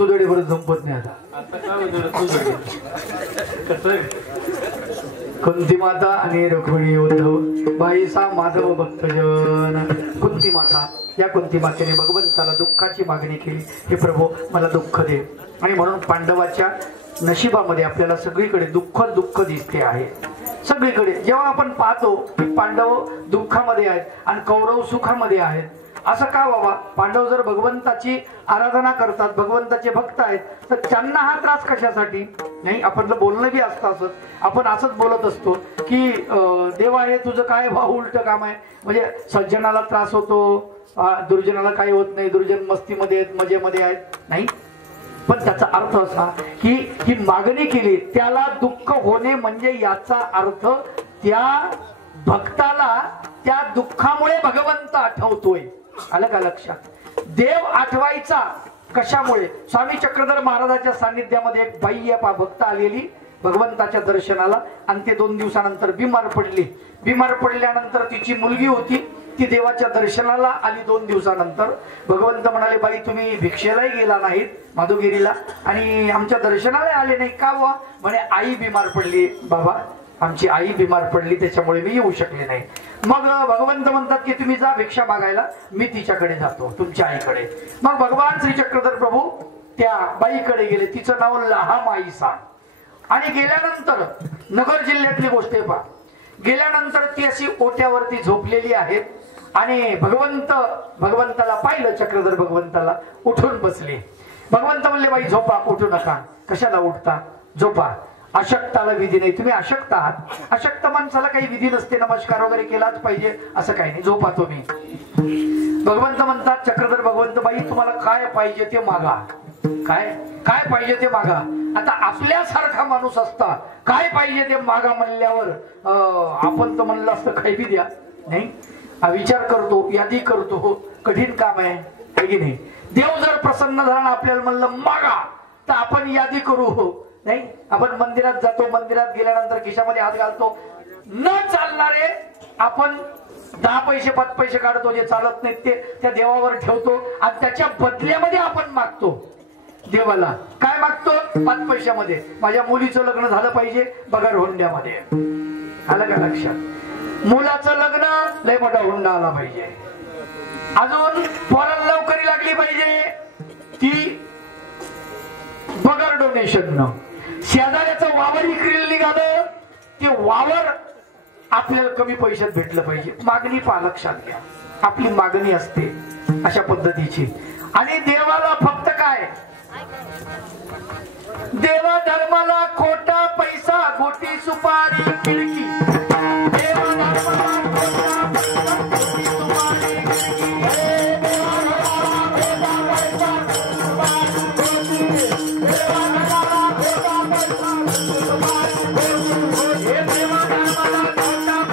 सुजडी परत संपत नाही आता कुंती माता आणि रुक्मिणी उद्धव बाईसा माधव भक्तजन कुंती माता या कुंती मातेने भगवंताला दुःखाची मागणी केली, हे प्रभू मला दुःख दे. आणि म्हणून पांडवाच्या नशिबामध्ये आपल्याला सगळीकडे दुःख दुःख दिसते आहे. सगळीकडे जेव्हा आपण पाहतो की पांडव दुःखामध्ये आहेत आणि कौरव सुखामध्ये आहेत, असं का बाबा? पांडव जर भगवंताची आराधना करतात, भगवंताचे भक्त आहेत, तर त्यांना हा त्रास कशासाठी? नाही, आपलं बोलणं बी असतं असं, आपण असंच बोलत असतो की देवा हे तुझं काय भाऊ उलट काम आहे, म्हणजे सज्जनाला त्रास होतो, दुर्जनाला काही होत नाही, दुर्जन मस्तीमध्ये आहेत, मजेमध्ये आहेत. नाही, पण त्याचा अर्थ असा की ही मागणी केली त्याला दुःख होणे, म्हणजे याचा अर्थ त्या भक्ताला त्या दुःखामुळे भगवंत आठवतोय. आलं का लक्षात? देव आठवायचा कशामुळे? स्वामी चक्रधर महाराजाच्या सानिध्यामध्ये एक बाई भक्त आलेली भगवंताच्या दर्शनाला, आणि ते 2 दिवसानंतर बिमार पडली. बिमार पडल्यानंतर तिची मुलगी होती, ती देवाच्या दर्शनाला आली 2 दिवसानंतर. भगवंत म्हणाले, बाई तुम्ही भिक्षेलाही गेला नाहीत माधुगिरीला आणि आमच्या दर्शनाला आले नाही का? बुवा म्हणे आई बिमार पडली. बाबा आमची आई बिमार पडली त्याच्यामुळे मी येऊ शकले नाही. मग भगवंत म्हणतात की तुम्ही जा भिक्षा मागायला, मी तिच्याकडे जातो तुमच्या आईकडे. मग भगवान श्री चक्रधर प्रभू त्या बाईकडे गेले, तिचं नाव लहामाईसा. आणि गेल्यानंतर नगर जिल्ह्यातली गोष्ट आहे पहा. गेल्यानंतर ती अशी ओट्यावरती झोपलेली आहेत आणि भगवंताला पाहिलं, चक्रधर भगवंताला, उठून बसले. भगवंत म्हणले, बाई झोपा, उठू नका. कशाला उठता? झोपा. अशक्ताला विधी नाही, तुम्ही अशक्त आहात. अशक्त माणसाला काही विधी नसते, नमस्कार वगैरे केलाच पाहिजे असं काही नाही, झोपा तुम्ही. भगवंत म्हणतात, चक्रधर भगवंत, बाई तुम्हाला काय पाहिजे ते मागा. काय काय पाहिजे ते मागा. आता आपल्यासारखा माणूस असता काय पाहिजे ते मागा म्हणल्यावर आपण तर म्हणलं असतं काही बी द्या. नाही, विचार करतो, यादी करतो, कठीण काम आहे की नाही? देव जर प्रसन्न झाला आपल्याला म्हणलं मागा, तर आपण यादी करू. नाही, आपण मंदिरात जातो, मंदिरात गेल्यानंतर खिशामध्ये हात घालतो, न चालणारे आपण 10 पैसे 5 पैसे काढतो, जे चालत नाहीत ते त्या देवावर ठेवतो आणि त्याच्या बदल्यामध्ये आपण मागतो देवाला. काय मागतो? 5 पैशामध्ये माझ्या मुलीचं लग्न झालं पाहिजे बघा हुंड्यामध्ये. आलं का लक्षात? मुलाचं लग्न लय मोठा हुंडा आला पाहिजे. अजून पोराला लवकरी लागली पाहिजे ती बगर डोनेशन न. शेजाऱ्याचं वावर विक्रीला निघालं, ते वावर आपल्याला कमी पैशात भेटलं पाहिजे. मागणी पहा, लक्षात घ्या, आपली मागणी असते अशा पद्धतीची. आणि देवाला फक्त काय? देवा धर्माला खोटा पैसा, गोटी सुपारी खिडकी. देवा धर्माला खोटा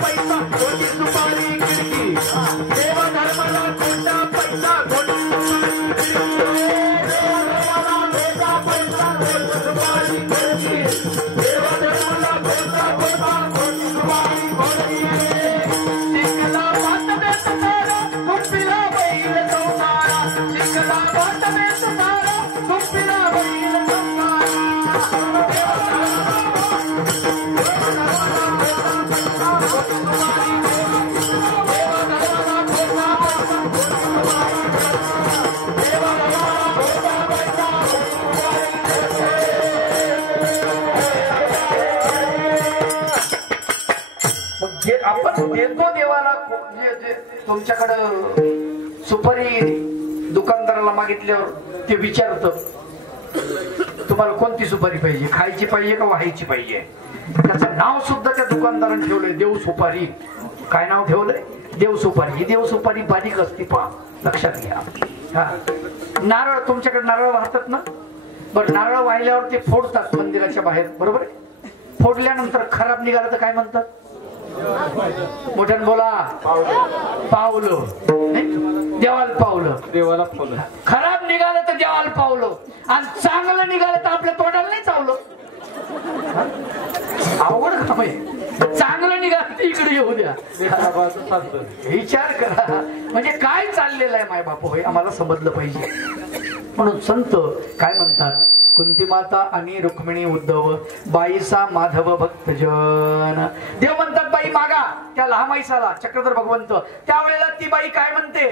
पैसा, गोटी सुपारी खिडकी. आपण देतो देवाला. तुमच्याकडं सुपारी दुकानदाराला मागितल्यावर ते विचारतं तुम्हाला कोणती सुपारी पाहिजे, खायची पाहिजे का व्हायची पाहिजे. त्याचं नाव सुद्धा त्या दुकानदाराने ठेवलंय, देव सुपारी. काय नाव ठेवलंय? देव सुपारी. ही देव सुपारी बारीक असते पहा, लक्षात घ्या. हा, नारळ, तुमच्याकडे नारळ वाहतात ना? बरं, नारळ वाहिल्यावर ते फोडतात मंदिराच्या बाहेर, बरोबर आहे? फोडल्यानंतर खराब निघालं तर काय म्हणतात? मोठ्यानं बोला, पावलं. देवाला पावलं. देवाला पावलं. खराब निघालं तर देवाला पावलं, आणि चांगलं निघालं तर आपल्या तोंडाला नाही चावलं. अवघड काम आहे. चांगलं निघालं तर इकडे येऊ द्या. विचार करा, म्हणजे काय चाललेलं आहे माय बाप होय, आम्हाला समजलं पाहिजे. म्हणून संत काय म्हणतात, कुंती माता आणि रुक्मिणी उद्धव बाईसा माधव भक्तजन. देव म्हणतात बाई मागा त्या लहान माईसाला चक्रधर भगवंत. त्यावेळेला ती बाई काय म्हणते,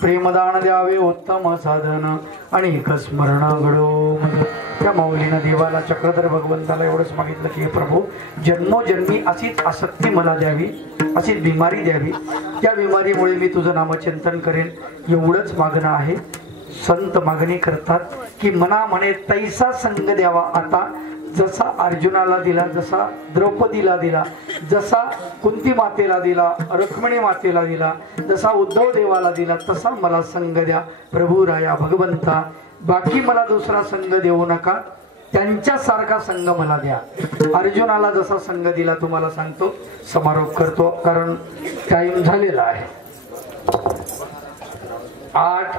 प्रेमदान द्यावे उत्तम साधन आणि स्मरण घडो मोठ्या माऊलीनं देवाला चक्रधर भगवंताला एवढंच मागितलं की हे प्रभू जन्मोजन्मी अशीच आसक्ती मला द्यावी, अशीच बिमारी द्यावी, त्या बिमारीमुळे मी तुझं नामचिंतन करेन, एवढंच मागणं आहे. संत मागणी करतात की मना म्हणे तैसा संग द्यावा. आता जसा अर्जुनाला दिला, जसा द्रौपदीला दिला, जसा कुंती मातेला दिला, रुक्मिणी मातेला दिला, जसा उद्धव देवाला दिला, तसा मला संग द्या प्रभू राया भगवंता. बाकी मला दुसरा संग देऊ नका, त्यांच्यासारखा संग मला द्या. अर्जुनाला जसा संग दिला तुम्हाला सांगतो, समारोप करतो कारण टाइम झालेला आहे.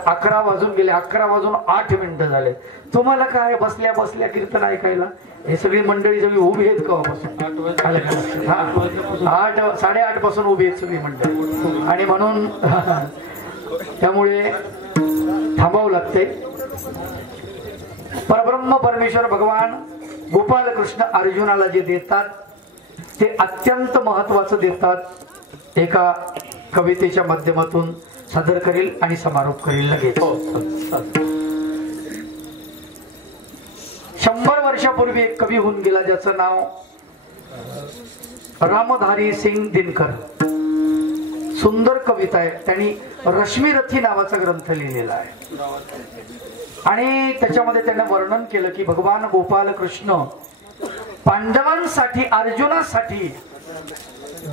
11 वाजून गेले, 11:08 झाले. तुम्हाला काय बसल्या बसल्या कीर्तन ऐकायला? हे सगळी मंडळी सगळी उभी आहेत केव्हापासून? 8:30 पासून उभी आहेत सगळी मंडळी, आणि म्हणून त्यामुळे थांबावं लागतंय. परब्रह्म परमेश्वर भगवान गोपाल कृष्ण अर्जुनाला जे देतात ते अत्यंत महत्वाचं देतात. एका कवितेच्या माध्यमातून सादर करेल आणि समारोप करेल लगेच. 100 वर्षापूर्वी एक कवी होऊन गेला ज्याचं नाव रामधारी सिंग दिनकर. सुंदर कविता आहे. त्यांनी रश्मिरथी नावाचा ग्रंथ लिहिलेला आहे आणि त्याच्यामध्ये त्याने वर्णन केलं की भगवान गोपाल कृष्ण पांडवांसाठी, अर्जुनासाठी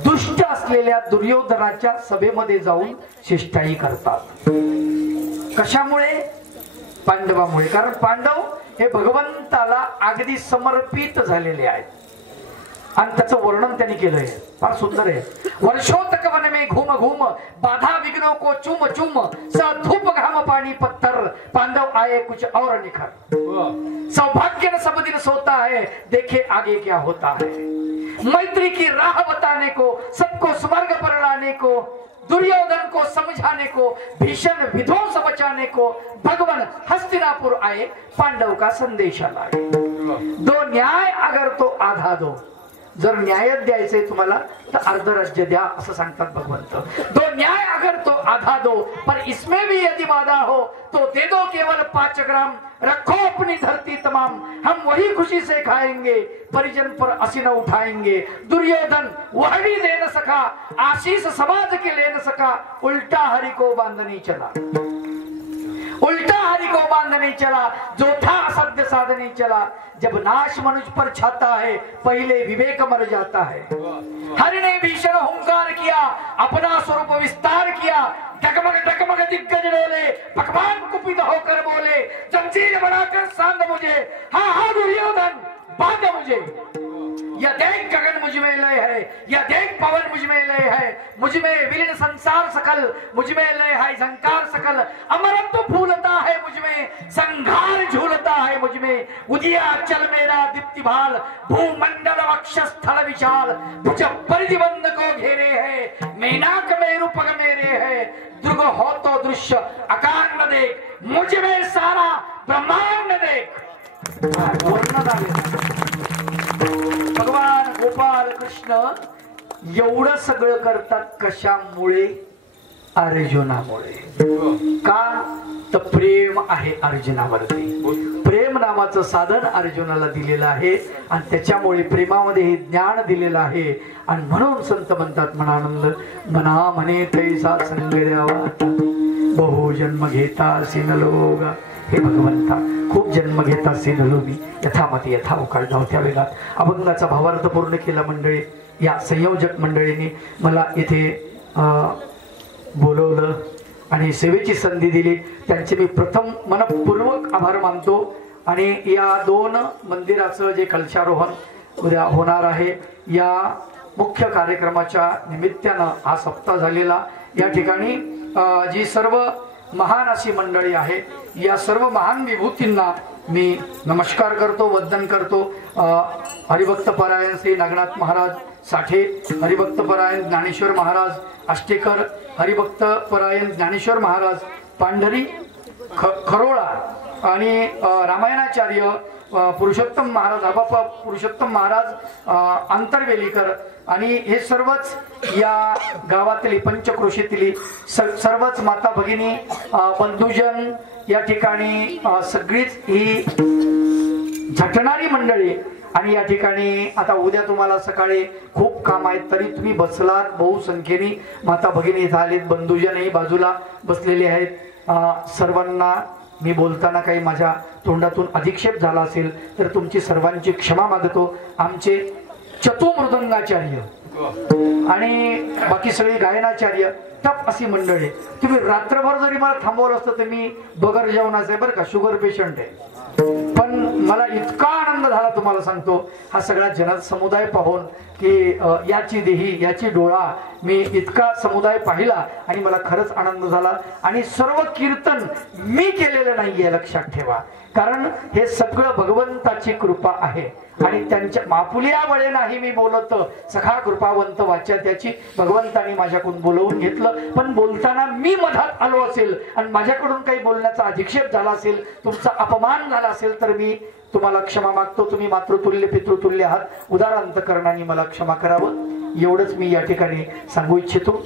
दुष्ट असलेल्या दुर्योधनाच्या सभेमध्ये जाऊन शिष्टाई करतात. कशामुळे? पांडवामुळे. कारण पांडव हे भगवंताला अगदी समर्पित झालेले आहेत आणि त्याचं वर्णन त्यांनी केलंय. फार सुंदर आहे. वर्षोतक वन में घूम घूम बाधा विघ्नों को चूम चूम सा धूप घाम पानी पत्थर पांडव आए कुछ और निखर. सौभाग्य न सब दिन सोता है देखे आगे क्या होता है. मैत्री की राह बताने को, सबको स्वर्ग पर लाने को, दुर्योधन को समझाने को, भीषण विध्वंस बचाने को भगवान हस्तिनापुर आए, पांडव का संदेशा लाए. दो न्याय अगर तो आधा दो. जर न्याय द्यायचे तुम्हाला तर अर्ध राज्य द्या असं सांगतात भगवंत. दो न्याय अगर तो आधा दो, पर इसमें भी यदि वादा हो तो दे दो केवल 5 ग्राम. रखो अपनी धरती तमाम, हम वही खुशी से खाएंगे, परिजन पर असी न उठाएंगे. दुर्योधन वह भी दे न सका, आशीष समाज के ले न सका, उल्टा हरि को बांधने चला. उल्टा हरि को बांधने चला, जो था असत्य साधने चला. जब नाश मनुष्य पर छाता है, पहले विवेक मर जाता है. हरि ने भीषण हुंकार किया, अपना स्वरूप विस्तार किया. डगमग डगमग दिग्गज डोले, भगवान कुपित होकर बोले, जंजीर बनाकर सांध मुझे, हाँ हाँ दुर्योधन बांध मुझे. यह देख गगन मुझ में लय है, यह देख पवन मुझ में लय है, मुझ में विलीन संसार सकल, मुझ में लय है झंकार सकल. अमरत्व फूलता है मुझ में, संघार झूलता है मुझ में. उदिया चल मेरा दीप्ति भाल, भूमंडल वक्षस्थल विशाल. भुज परिधिबंध को घेरे है, मेनाक मेरु पग मेरे है. दुर्ग हो तो दृश्य अकांड देख, मुझ में सारा ब्रह्मांड देख. भगवान गोपाल कृष्ण एवढं सगळं करतात कशामुळे? अर्जुनामुळे. का? तर प्रेम आहे अर्जुनावरती. प्रेम नामाचं साधन अर्जुनाला दिलेलं आहे आणि त्याच्यामुळे प्रेमामध्ये हे ज्ञान दिलेलं आहे. आणि म्हणून संत म्हणतात मनानंद मना म्हणे तैसा संग द्यावा, बहु जन्म घेता सिनलोगा. हे भगवंता खूप जन्म घेता सिनलो मी, यथामती यथावकाळ धावत्या वेगात. अभंगाचा भावार्थ पूर्ण केला मंडळी. या संयोजक मंडळींनी मला इथे बोलवलं आणि सेवेची संधी दिली, त्यांचे मी प्रथम मनपूर्वक आभार मानतो. आणि या 2 मंदिराचं जे कलशारोहण उद्या होणार आहे, या मुख्य कार्यक्रमाच्या निमित्तानं हा सप्ताह झालेला. या ठिकाणी जी सर्व महान अशी मंडळी आहे, या सर्व महान विभूतींना मी नमस्कार करतो, वंदन करतो. हरिभक्त परायण श्री नागनाथ महाराज साठे, हरिभक्त परायण ज्ञानेश्वर महाराज आष्टेकर, हरिभक्त परायण ज्ञानेश्वर महाराज पांढरी खरोळा आणि रामायणाचार्य पुरुषोत्तम महाराज आबापा पुरुषोत्तम महाराज आंतरवेलीकर आणि हे सर्वच या गावातली पंचक्रोशीतली सर्वच माता भगिनी बंधुजन या ठिकाणी सगळीच ही झटणारी मंडळी. आणि या ठिकाणी आता उद्या तुम्हाला सकाळी खूप काम आहेत, तरी तुम्ही बसलात बहुसंख्येने. माता भगिनी झालीत, बंधुजनही बाजूला बसलेले आहेत. सर्वांना मी बोलताना काही माझ्या तोंडातून अधिक्षेप झाला असेल तर तुमची सर्वांची क्षमा मागतो. आमचे चतुमृदंगाचार्य आणि बाकी सगळे गायनाचार्य टप अशी मंडळी. तुम्ही रात्रभर जरी मला थांबवलं असतं तर मी बगर जेवणाचं आहे बरं का, शुगर पेशंट आहे. पण मला इतका आनंद झाला तुम्हाला सांगतो, हा सगळा जनसमुदाय पाहून की याची देही याची डोळा, मी इतका समुदाय पाहिला आणि मला खरंच आनंद झाला. आणि सर्व कीर्तन मी केलेलं नाहीये लक्षात ठेवा, कारण हे सगळं भगवंताची कृपा आहे. आणि त्यांच्या मापुल्या वळे नाही मी बोलत, सखा कृपावंत वाचा त्याची. भगवंताने माझ्याकडून बोलवून घेतलं, पण बोलताना मी मधात आलो असेल आणि माझ्याकडून काही बोलण्याचा अधिक्षेप झाला असेल, तुमचा अपमान झाला असेल तर मी तुम्हाला क्षमा मागतो. तुम्ही मातृतुल्य पितृतुल्य आहात, उदार अंतकरणाने मला क्षमा करावं, एवढंच मी या ठिकाणी सांगू इच्छितो.